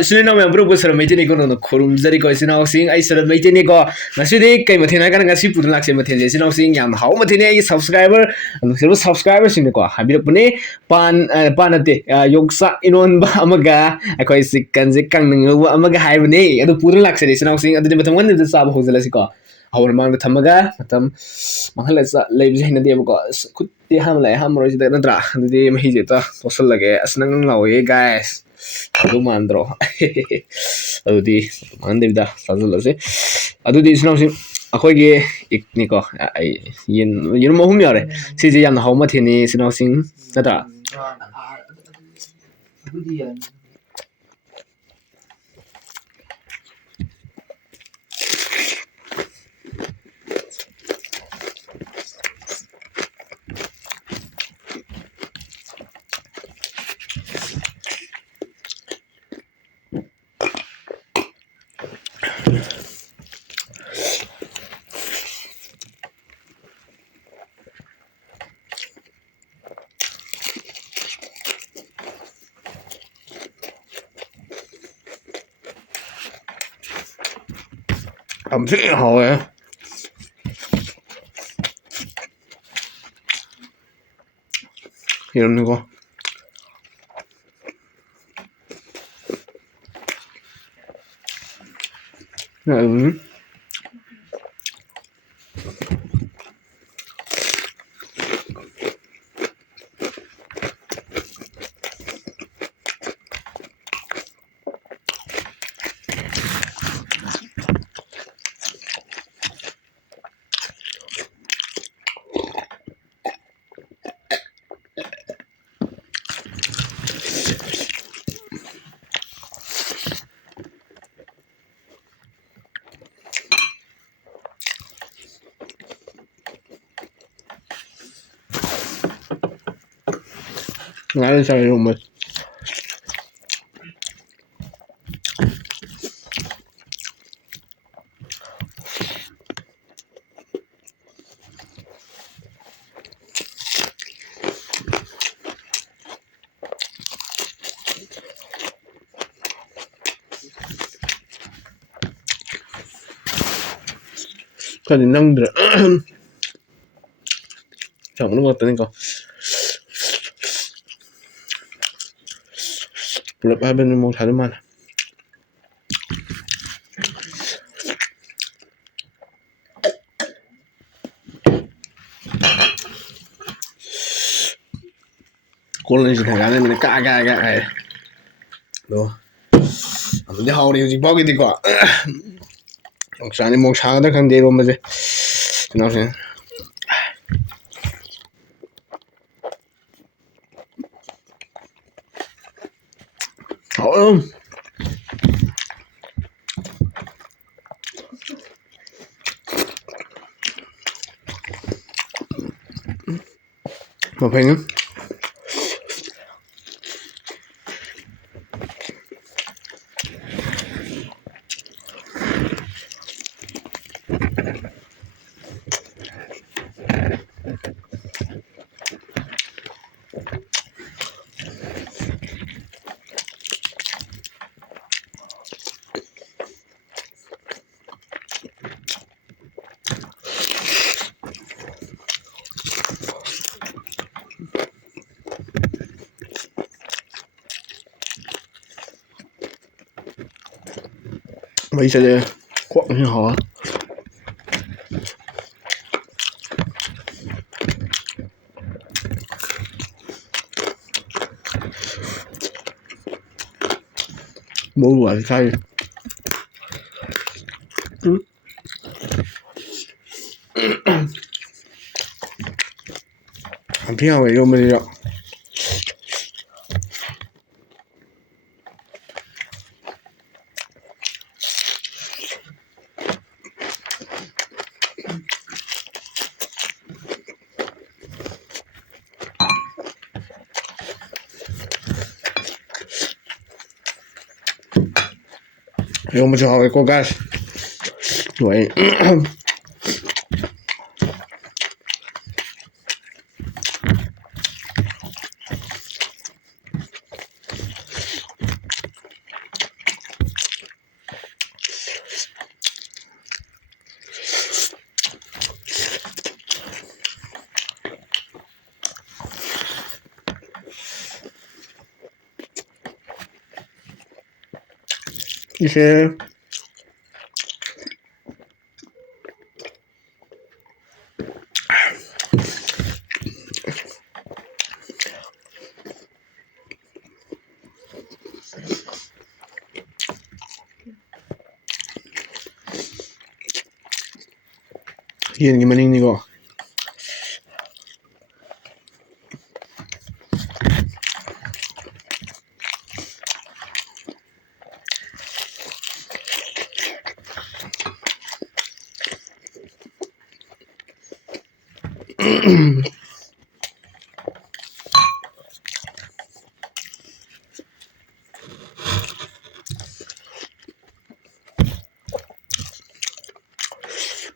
Isn't no member was a meeting on the Kurum Zerico is now seeing I said a meeting go. Nasidi came at Hinagan put like materials in seeing how Matine subscriber and there was subscribers in the go. Habitapune, Panate, Yoksa in on Amaga, I quite sick and the Kang Amaga Hibane, and the Pudun Laxer is now seeing at the one of the Sab Hoselesico. Our man the Tamaga, Matam Mahalas lives in the Devos. Could they have like Hammer is the Nadra, the Dame Hizita, Posalage, as Nang guys. Aduh mandro, aduh di mandi dah sazulase. Aduh di isnau sih, aku lagi ini kok, yin mau humi ada. Sih yang hau mati ni isnau sih, nada. Sih hau ya. Iron ni kok. Nah, nggak ada saya rumah. Kan nang dra. Jangan lupa tadi kau. Belum apa yang mau cari mana? Kalau ni sudah kan ni kagak. Loh, aku ni hau ni uji bagi di kau. Maksudnya mau sangat kan dia rumah je. Kenapa sih? Oh, apa ini? Bây giờ quặng như họ bố quả cay ăn theo vậy luôn bây giờ Yung mo siya ko guys. Vậy. 一些ꯌꯦꯟꯒꯤ ꯃꯅꯤꯡꯅꯤꯀꯣ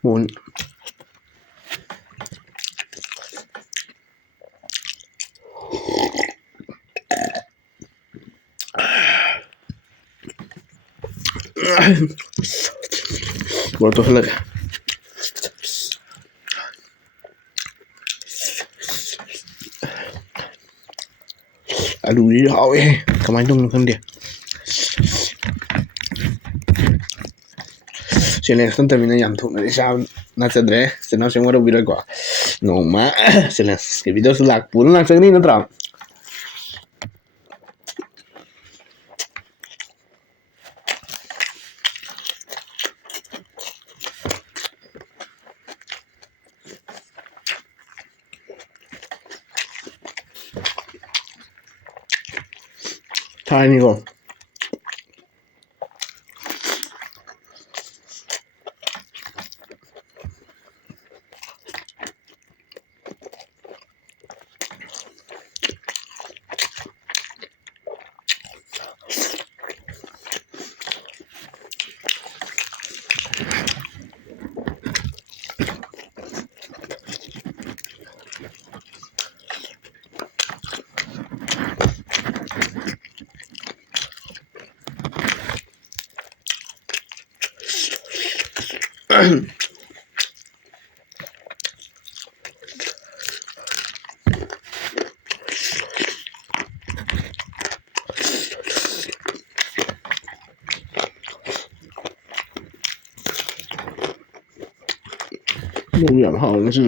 ꯃꯣꯟ ꯃꯣꯔꯣꯛ ꯇꯣꯠꯁꯜꯂꯒꯦ ꯑꯂꯨꯁꯤ ꯍꯥꯎꯋꯦ ꯀꯃꯥꯏꯅ ꯇꯧꯕꯅꯣ ꯈꯪꯗꯦ challenge ꯅꯠꯇꯕꯅꯤꯅ ꯌꯥꯝ ꯊꯨꯅꯗꯤ ꯆꯥꯕ ꯅꯠꯆꯗ꯭ꯔꯦ ꯆꯤꯜꯅꯥꯎ ꯋꯥꯔꯧꯕꯤꯔꯣꯏꯀꯣ ꯅꯣꯡꯃ ꯆꯦꯂꯦꯟꯖꯀꯤ ꯚꯤꯗꯤꯑꯣꯁꯨ ꯄꯨꯅ ꯂꯥꯛꯆꯒꯅꯤ ꯅꯠꯇ꯭ꯔꯥ ꯊꯥꯏꯅꯤꯀꯣ ꯃꯣꯔꯣꯛ ꯌꯥꯝ ꯍꯥꯎꯋꯦ ꯉꯁꯤ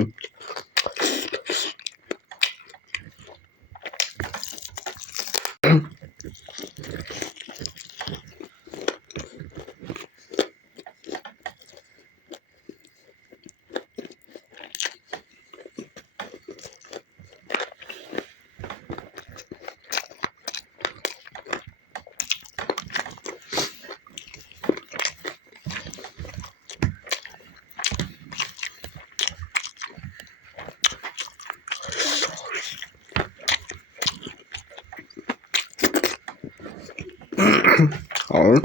ꯍꯥꯎꯋꯦ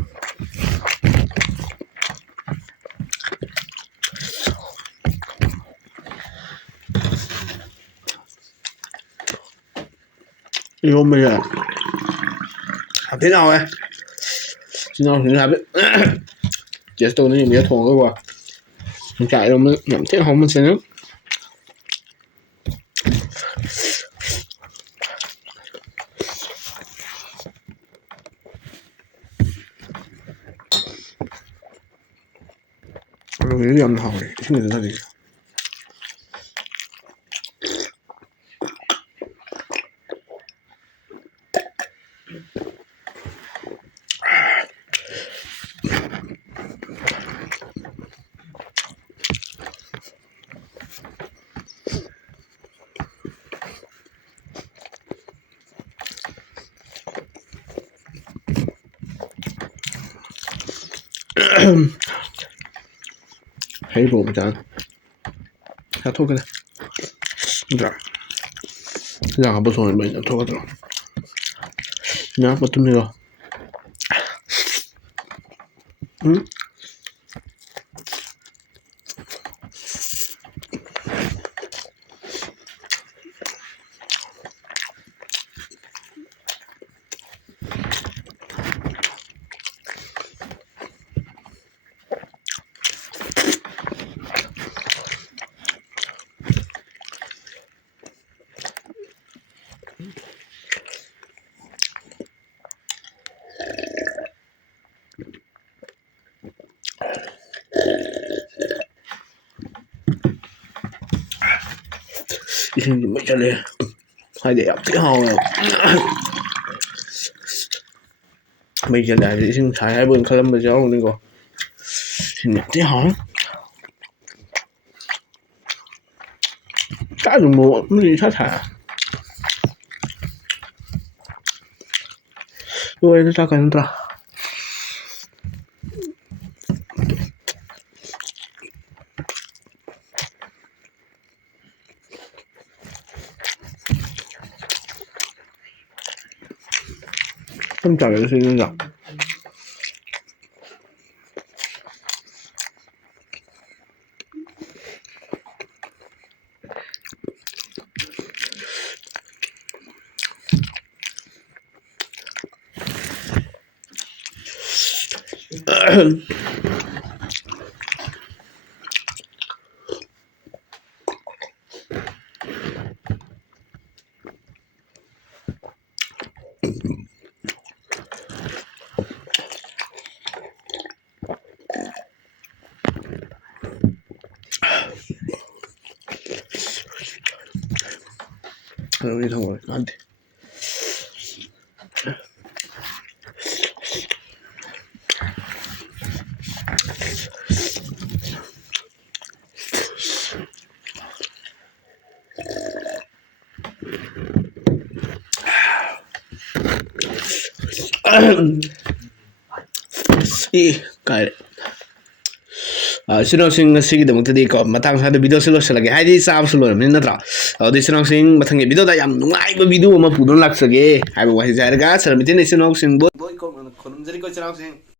이러면 하여튼 나와 지나오시는 하여튼 제스토는 이미 통하고 진짜 이러면 엄청 하면 되는 이게 안 나오네 힘이 나지 해보 일단 다 토그래 자 그냥 한번 손을 많이 토가더라 그냥 한번 듭니다 응? 이승이 뭐 잘래 하이데 약간 하고 mấy giờ đại thì xin xài hai bên khơi lâm bây giờ luôn đi xin nhập tí hỏi cá dùng mùa nó đi sát hả rồi nó sao cần ra không trả lời xin ra rồi thôi ăn đi 이 까이 신호생 ngasiꯒꯤꯗꯃꯛꯇꯗꯤ ꯀꯣ ꯃꯇꯥꯡ ꯁꯥꯗ ꯚꯤꯗꯤꯑꯣꯁꯤ ꯂꯣꯏꯁꯤꯜꯂꯒꯦ ꯍꯥꯏꯗꯤ ꯆꯥꯕꯁꯨ ꯂꯣꯏꯔꯕꯅꯤ ꯅꯠꯇ꯭ꯔꯥ ꯑꯗꯨꯗꯤ 신호생 ꯃꯊꯪꯒꯤ ꯚꯤꯗꯤꯑꯣꯗ ꯌꯥꯝ ꯅꯨꯡꯉꯥꯏꯕ ꯚꯤꯗꯤꯑꯣ ꯑꯃ ꯄꯨꯗꯨꯅ ꯂꯥꯛꯆꯒꯦ ꯍꯥꯏꯕ ꯋꯥꯍꯩꯁꯦ ꯍꯥꯏꯔꯒ ꯁꯔꯃꯤꯇꯦꯟ 신호생ꯕꯨ ꯈꯨꯔꯨꯝꯖꯔꯤꯀꯣ 신호생